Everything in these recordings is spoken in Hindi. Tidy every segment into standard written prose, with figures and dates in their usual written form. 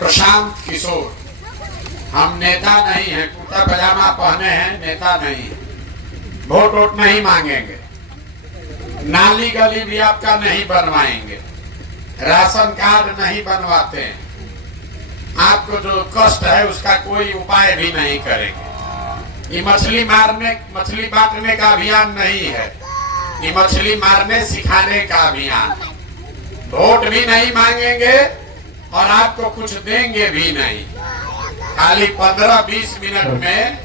प्रशांत किशोर, हम नेता नहीं हैं, कुर्ता पजामा पहने हैं, नेता नहीं है। वोट वोट नहीं मांगेंगे, नाली गली भी आपका नहीं बनवाएंगे, राशन कार्ड नहीं बनवाते हैं, आपको जो कष्ट है उसका कोई उपाय भी नहीं करेंगे। ये मछली बांटने का अभियान नहीं है, ये मछली मारने सिखाने का अभियान। वोट भी नहीं मांगेंगे और आपको कुछ देंगे भी नहीं। खाली 15-20 मिनट में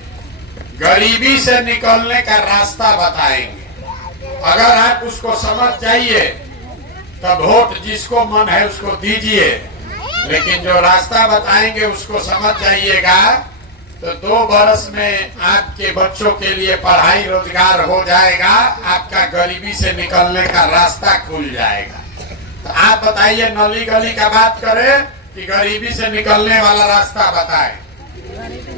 गरीबी से निकलने का रास्ता बताएंगे। अगर आप उसको समझ जाइए तो वोट जिसको मन है उसको दीजिए, लेकिन जो रास्ता बताएंगे उसको समझ जाइएगा तो 2 वर्ष में आपके बच्चों के लिए पढ़ाई रोजगार हो जाएगा, आपका गरीबी से निकलने का रास्ता खुल जाएगा। तो आप बताइए, नली गली का बात करें कि गरीबी से निकलने वाला रास्ता बताएं।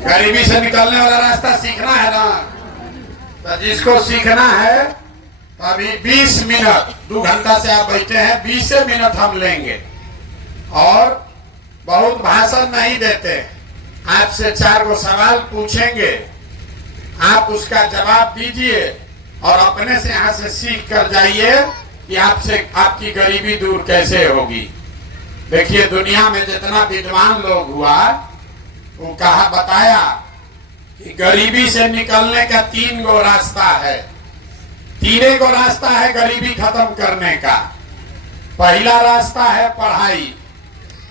गरीबी से निकलने वाला रास्ता सीखना है ना, तो जिसको सीखना है तो अभी 20 मिनट, 2 घंटा से आप बैठे हैं, 20 मिनट हम लेंगे और बहुत भाषण नहीं देते। आपसे 4 गो सवाल पूछेंगे, आप उसका जवाब दीजिए और अपने से यहाँ से सीख कर जाइए कि आपकी गरीबी दूर कैसे होगी। देखिए, दुनिया में जितना विद्वान लोग हुआ वो कहा बताया कि गरीबी से निकलने का 3 गो रास्ता है। 3 गो रास्ता है गरीबी खत्म करने का। पहला रास्ता है पढ़ाई,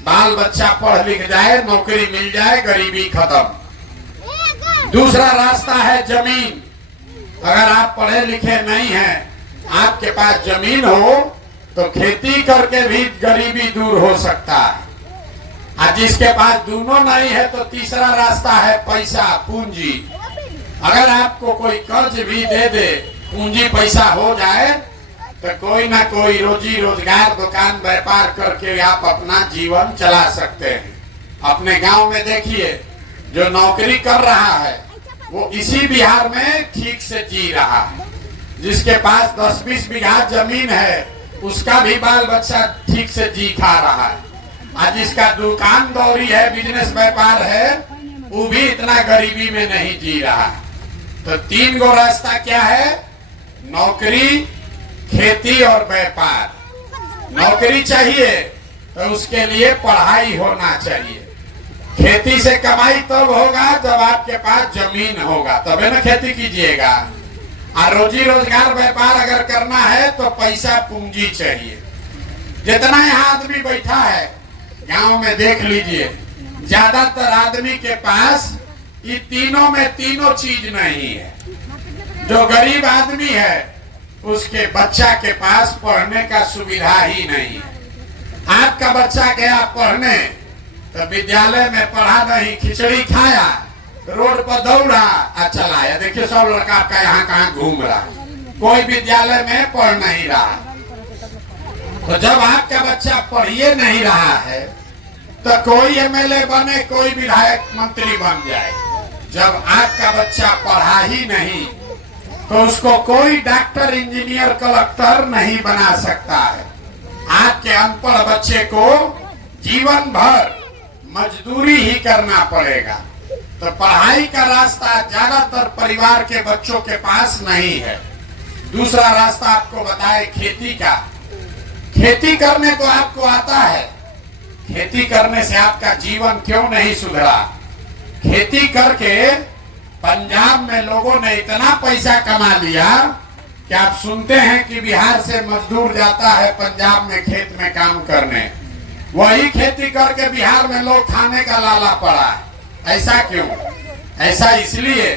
बाल बच्चा पढ़ लिख जाए, नौकरी मिल जाए, गरीबी खत्म। दूसरा रास्ता है जमीन। अगर आप पढ़े लिखे नहीं हैं, आपके पास जमीन हो तो खेती करके भी गरीबी दूर हो सकता है। और जिसके पास दोनों नहीं है तो तीसरा रास्ता है पैसा, पूंजी। अगर आपको कोई कर्ज भी दे दे, पूंजी पैसा हो जाए तो कोई ना कोई रोजी रोजगार, दुकान व्यापार करके आप अपना जीवन चला सकते हैं। अपने गांव में देखिए, जो नौकरी कर रहा है वो इसी बिहार में ठीक से जी रहा है। जिसके पास 10-20 बीघा जमीन है उसका भी बाल बच्चा ठीक से जी खा रहा है। आज जिसका दुकान दौरी है, बिजनेस व्यापार है, वो भी इतना गरीबी में नहीं जी रहा है। तो 3 गो रास्ता क्या है? नौकरी, खेती और व्यापार। नौकरी चाहिए तो उसके लिए पढ़ाई होना चाहिए। खेती से कमाई तब होगा जब आपके पास जमीन होगा, तबे ना खेती कीजिएगा। और रोजी रोजगार व्यापार अगर करना है तो पैसा, पूंजी चाहिए। जितना यहाँ आदमी बैठा है गांव में देख लीजिए, ज्यादातर आदमी के पास ये तीनों में तीनों चीज नहीं है। जो गरीब आदमी है उसके बच्चा के पास पढ़ने का सुविधा ही नहीं है। आपका बच्चा गया पढ़ने तो विद्यालय में पढ़ा नहीं, खिचड़ी खाया, रोड पर दौड़ा और चला आया। देखिए, सब लड़का आपका यहाँ कहाँ घूम रहा, कोई विद्यालय में पढ़ नहीं रहा। तो जब आपका बच्चा पढ़िए नहीं रहा है तो कोई एमएलए बने, कोई विधायक मंत्री बन जाए। जब आपका बच्चा पढ़ा ही नहीं तो उसको कोई डॉक्टर, इंजीनियर, कलेक्टर नहीं बना सकता है। आपके अनपढ़ बच्चे को जीवन भर मजदूरी ही करना पड़ेगा। तो पढ़ाई का रास्ता ज्यादातर परिवार के बच्चों के पास नहीं है। दूसरा रास्ता आपको बताए खेती का। खेती करने तो आपको आता है, खेती करने से आपका जीवन क्यों नहीं सुधरा? खेती करके पंजाब में लोगों ने इतना पैसा कमा लिया कि आप सुनते हैं कि बिहार से मजदूर जाता है पंजाब में खेत में काम करने। वही खेती करके बिहार में लोग खाने का लाला पड़ा है। ऐसा क्यों? ऐसा इसलिए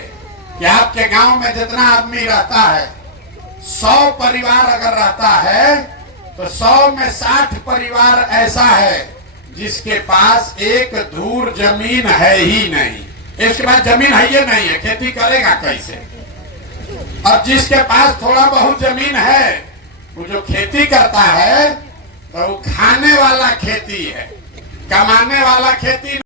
कि आपके गांव में जितना आदमी रहता है, 100 परिवार अगर रहता है तो 100 में 60 परिवार ऐसा है जिसके पास एक धूर जमीन है ही नहीं। इसके पास जमीन है ही नहीं है, खेती करेगा कैसे? और जिसके पास थोड़ा बहुत जमीन है, वो जो खेती करता है तो वो खाने वाला खेती है, कमाने वाला खेती